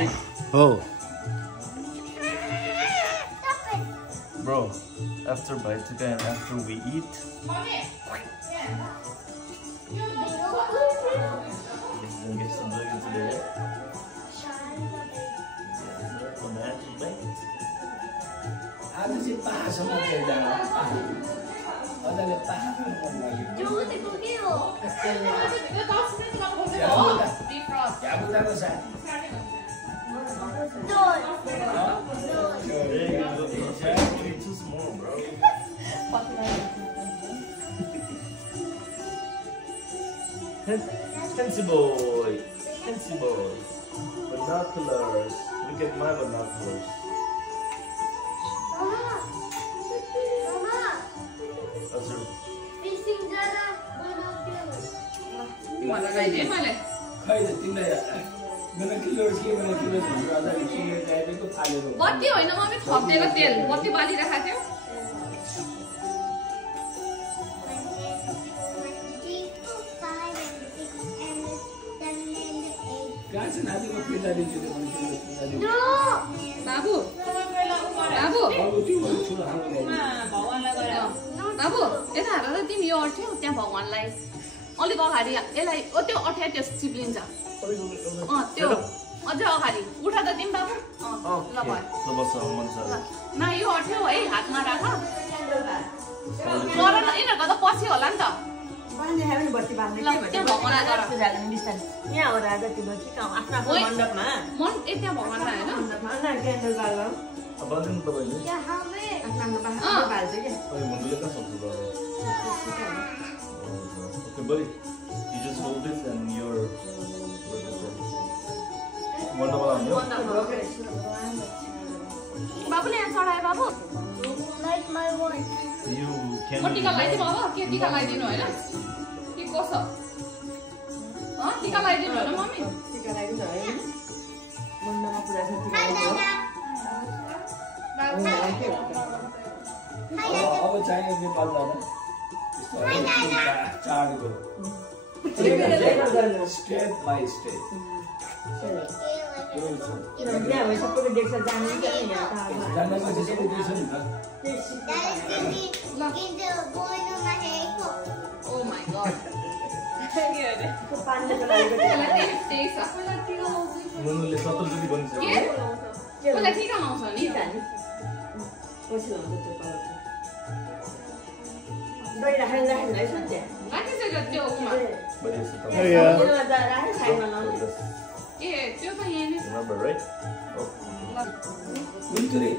Sick? Oh. Bro, after Baitika and after we eat, Mommy. we're gonna get some burgers today. On the after bite. आज चाहिँ पासम्म चाहिँ जानु अझले pass क्याबुदाको साथ Hey, you need too small, bro. Fancy boy. Fancy boy. Binoculars. Look at my binoculars. Azur. खै त तिमीलाई मेरो kilo के मेरो किलो अझले किलो गाएको थालेको बत्ती होइन मम्मी थपिदिएको तेल बत्ती बालिरहेको थियो गाछ नातिको फिर्ता दिन्छु त्यो भने किलो बाबु बाबु अब त्यो ठुलो खानु बाबु यता हाल त तिमी यो अट्ठ्यौ त्यहाँ भगवान्लाई अलिक अगाडि यसलाई त्यो अठ्या त्यो चिप्लिन्छ त्यो अझै अगाडि उठा त तिमी बाबु ल भयो न यो अट्ठ्यौ है हातमा राख गर न यिनीहरूको त पछि होला नि त त्यहाँ भगवान्लाई गर मन ए त्यहाँ भगवान्लाई होइन Abandon the way. Okay, buddy. You just hold it and you're. Wonderful. बाबु ले यहाँ चढाए बाबु You can. म टीका लगाइदिनु अब के टीका लगाइदिनु हैन के कसो टीका लगाइदिनु हैन मम्मी टीका लगाइदिनु है मन्डमा पुरा छ टीका लगाइदिनु अब चाहियो नेपाल जान चाडको स्टेप बाई स्टेप यहाँ भए सबैको देख्छ जानु नि यहाँ जान्दापछि सबै देख्छ नि त ओ माय गॉड पानीको लागि Nunule 17 जति बन्छ के मलाई टीका लाउँछ नि पछि लाउँछ त्यो पालो दही राखेर राखेर है सन्ध्या राखिसक्यो त्यो उमा राखेर साइडमा लाउनु ए त्यो त यहाँ नि Remember, right? Oh. मिन्टुरे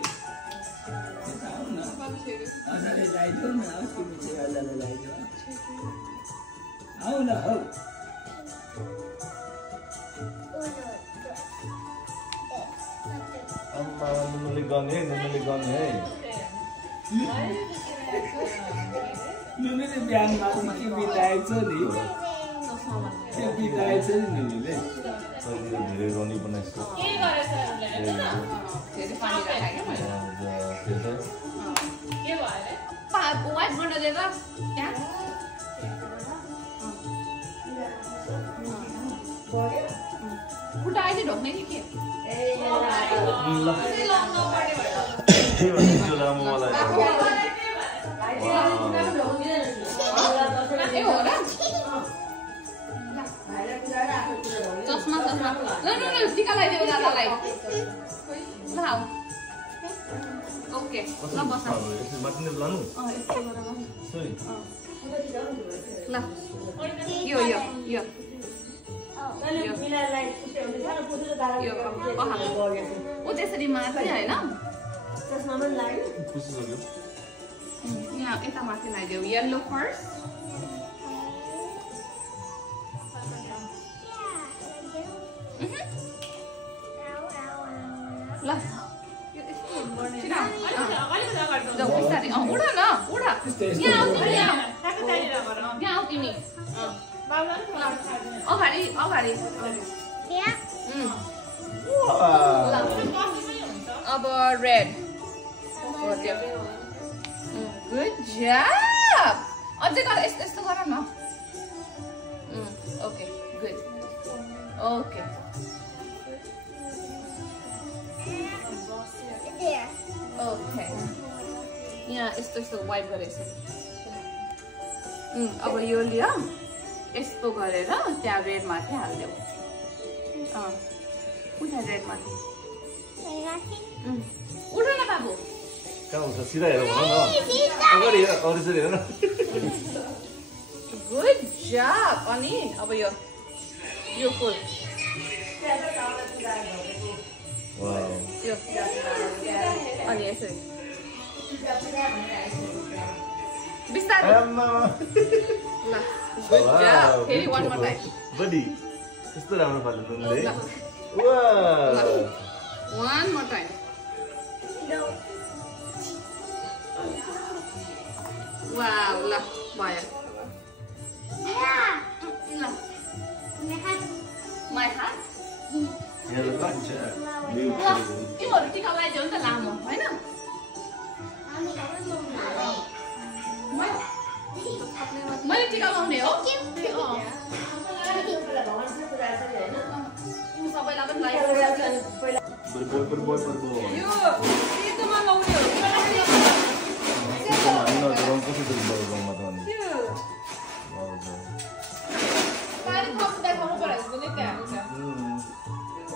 अझले ल्याइदियो न तिमी चाहिँ अझले ल्याइदियो आऊ न हौ Amma nunule gane hai. नुनुले बिहान माथि के बिताएछ नि के बिताएछ नि नुनुले अहिले धेरै रनी बनाइछ के गरेछ धेरै पानी राखे के मैले के भयो रे वाइट गर्न दे त त्यहाँ उठा अहिले ढोक्ने कि के ए हो र चस्मा ल टीका लगाइदेऊ दादालाई ल आऊ ओके ल बस ल यो ऊ त्यसरी माथि होइन यहाँ यता माथि लगाइदेऊ येल्लो फर्स्ट ल बिस्तारै उडा न उडा यहाँ आऊ तिमी अगाडि अब रेड गुड जब अझै गर यस्तो गर न ओके गुड ओके यहाँ यस्तो यस्तो वाइप गरेछ अब यो लियो यस्तो गरेर त्यहाँ रेड माथि हाल्देऊ उठा रेड माथि उठ न बाबु कहाँ हुन्छ सिधा हेर भन न अगाडि हेर अरू हेर न गुड जब अनि अब यो फुल यो अनि यसरी बिस्तारै ल गुड जब फेरि one more time बडी कस्तो राम्रो पाल्नु तिमीले one more time wow ल भयो my hat Yeah, look at that. तिमीहरू टिका लगाइदियो नि त लामो होइन मैले टिका लाउने हो सबैलाई पनि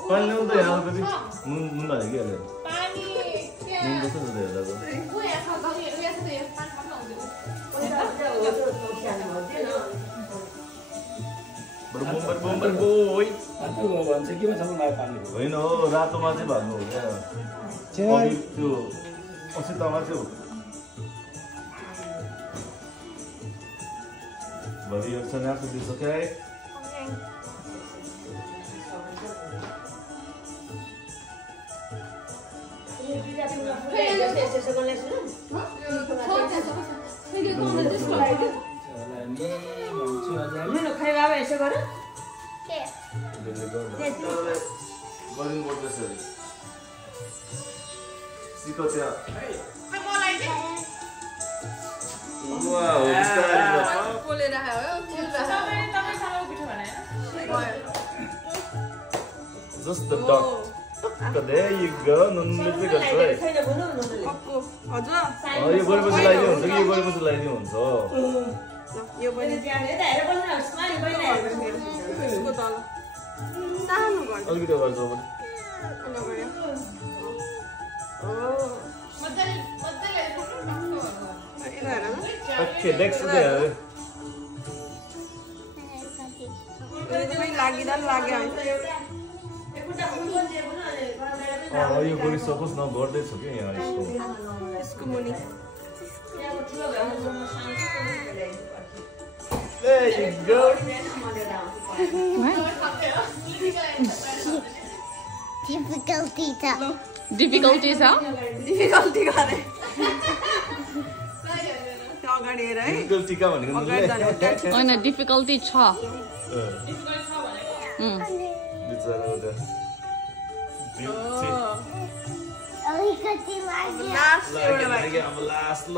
पानी ल्याउँदा यहाँ कति नुन हाल्यो कि हाल्यो नुन कस्तो छ होइन हो रातोमा चाहिँ भाग्नु हो क्या त्यो असितामा चाहिँ हो भरि यो चाहिँ after this, okay? Just the dot. There you go. No, no, no, no. Oh, you go to the light on. You go to the light on. So. You go to the light Okay, next there. Oh, you go to suppose now got this okay? There you go. Difficulties, huh? Difficulty ka bhaneko होइन difficulty छ बिचारा हो last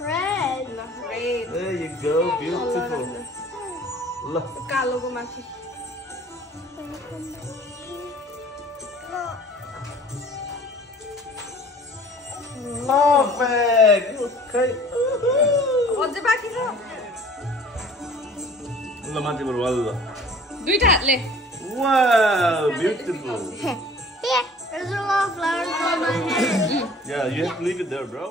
red. There you go, beautiful. Perfect. Okay. दुईटा हातले Wow, beautiful. Yeah, there's a lot of flowers on my head. Yeah, you have to leave it there, bro.